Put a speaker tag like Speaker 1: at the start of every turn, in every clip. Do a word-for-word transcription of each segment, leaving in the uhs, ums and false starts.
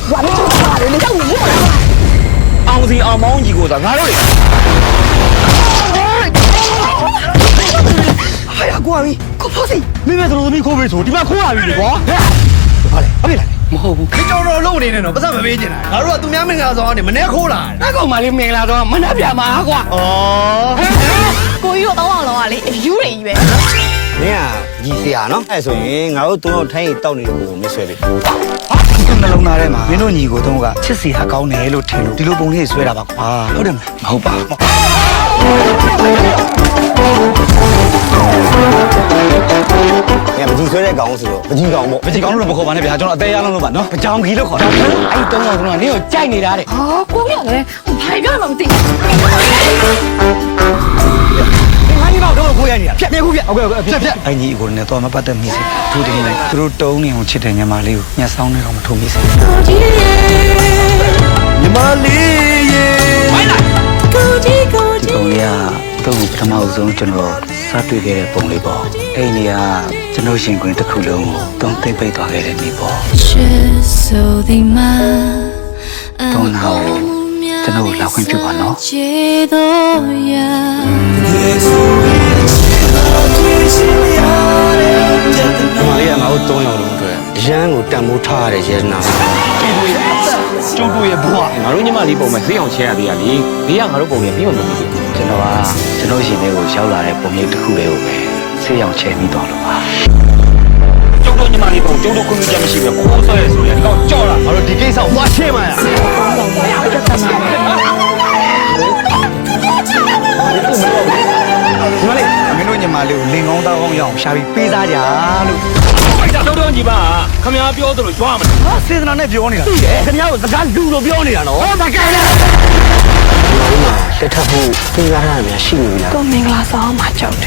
Speaker 1: ဘာလို့ချပါလဲကြောက်နေပါလားအောင်စီအောင်မောင်းကြီးကိုသာငါတို့လေဟာရကွာမီကိုဖို့စီမင်းမတော်သမီးခိုးပေးဆိုဒီမှာခိုးရပြီလေကွာဟာလေဟုတ်ပြီလားမဟုတ်ဘူးခေကြောင်တော်လုံးနေနေတော့ပတ်စံမပေးချင်တာငါတို့ကသူများမင်္ဂလာဆောင်ကနေမနေ့ခိုးလာတယ်အကောင်မလေးမင်္ဂလာဆောင်မနှက်ပြမှာကွာဩ
Speaker 2: ကိုကြီးတို့တောင်းအောင်လောကလေအယူတွေကြီးပဲ
Speaker 3: မင်းကကြီးစရာနော်အဲ့ဆိုရင်ငါတို့သုံးတော့ထိုင်းတောက်နေတဲ့ကိုမဆွဲပြီ
Speaker 1: ဟာနှလုံးသားထဲမှာမင်းတို့ညီကိုသုံးကချစ်စီဟာကောင်းတယ်လို့ထင်လို့ဒီလိုပုံလေးဆွဲတာပါကွာဟုတ်တယ်မလားမဟုတ်ပါဘူး
Speaker 3: ညမကြီးဆွဲတဲ့ကောင်ဆိုတော့မကြီးကောင်ပေါ့
Speaker 1: မကြီးကောင်လို့မခေါ်ပါနဲ့ဗျာကျွန်တော်အသေးရလုံးလို့ပါနော်ပကြောင်ကြီးလို့ခေါ်တာအဲ့တုံးကောင်ကနင်းကိုကြိုက်နေတာတဲ့
Speaker 2: ဟာကိုကြီးကလည်းဘာပြောမှမသိ
Speaker 1: ငါညီတော့တော့ခိုးရနေတာဖြတ်ပြခုဖြတ်ဟုတ်ကဲ့ဟုတ်ကဲ့ဖြတ်ဖြတ်အဲ့ညီကိုလည်းတော့မပတ်သက်မိစေသူတင်လိုက်သူတို့တုံးနေအောင်ချစ်တဲ့ညီမလေးကိုညှက်ဆောင်နေတော့မထုံမိစေညီမလေးရေဝိုင်းလိုက်ကိုကြီးကိုကြီးပုံရတော့ပထမဆုံးကျွန်တော်စတွေ့ခဲ့တဲ့ပုံလေးပေါ့အဲ့ဒီကကျွန်တော်ရှင်ခွင်တစ်ခုလုံးကိုတုံးသိမ့်ပိတ်သွားခဲ့တဲ့နေ့ပေါ့တုံးနာကိုကျွန်တော်လာခွင့်ပြုပါနော်ညီမလေးကငါ့ကိုတုံးရောက်လို့အတွက်
Speaker 3: ရန်ကိုတန်မိုးထားရတဲ့ရဲနာ
Speaker 1: ကျုပ်တို့ရဲ့ဘွား
Speaker 4: ငါတို့ညီမလေးပုံမဲ့ဈေးအောင်ချဲရသေးရလေဘေးကငါတို့ပုံနဲ့ပြီးမှမပြီးဘူး
Speaker 1: ကျွန်တော်ကကျွန်တော်ရှင်လေးကိုရောက်လာတဲ့ပုံရိပ်တစ်ခုလေးကိုပဲဆေးရောင်ချဲပြီးတော့လို့ပါ
Speaker 4: ကျုပ်တို့ညီမလေးပုံကျုပ်တို့ခွင့်ပြုချက်မရှိဘူးခိုးဆွဲရဆိုရင်ဒီကောင်ကြောက်လာ
Speaker 3: ငါတို့ဒီကိစ္စကိုသွားရှင်းပါရညီ
Speaker 1: မလေးမင်းတို့ညီမလေးကိုလင်ကောင်းသားကောင်းရအောင်ရှာပြီးပေးစားကြလို့
Speaker 4: ကျုပ်တို့ညီမခမ ्या ပြောသလိုကြွားမလား
Speaker 1: ဟာစေတနာနဲ့ပြောနေတာသိတယ်ခင်ဗျားကိုစကားလူလိုပြောနေတာနော်ဟောတကယ်လေ
Speaker 3: လက်ထပ်ဖို့စဉ်းစားရများရှိနေပြီလား
Speaker 2: ကိုမင်္ဂလာဆောင်မှာကြောက်တယ်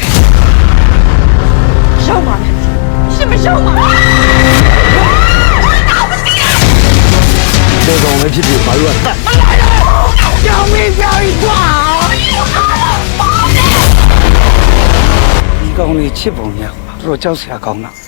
Speaker 2: ရှောက်ပါမယ်ရှင်မရှောက်ပါဘူး
Speaker 3: ဒီကောင်လေးဖြစ်ဖြစ်ဘာလို့ကတတ်
Speaker 1: ကြောင်မင်းပြောပြီးကွာဒီကောင်လေးချစ်ပုံများတော်တော်ကြောက်စရာကောင်းတာ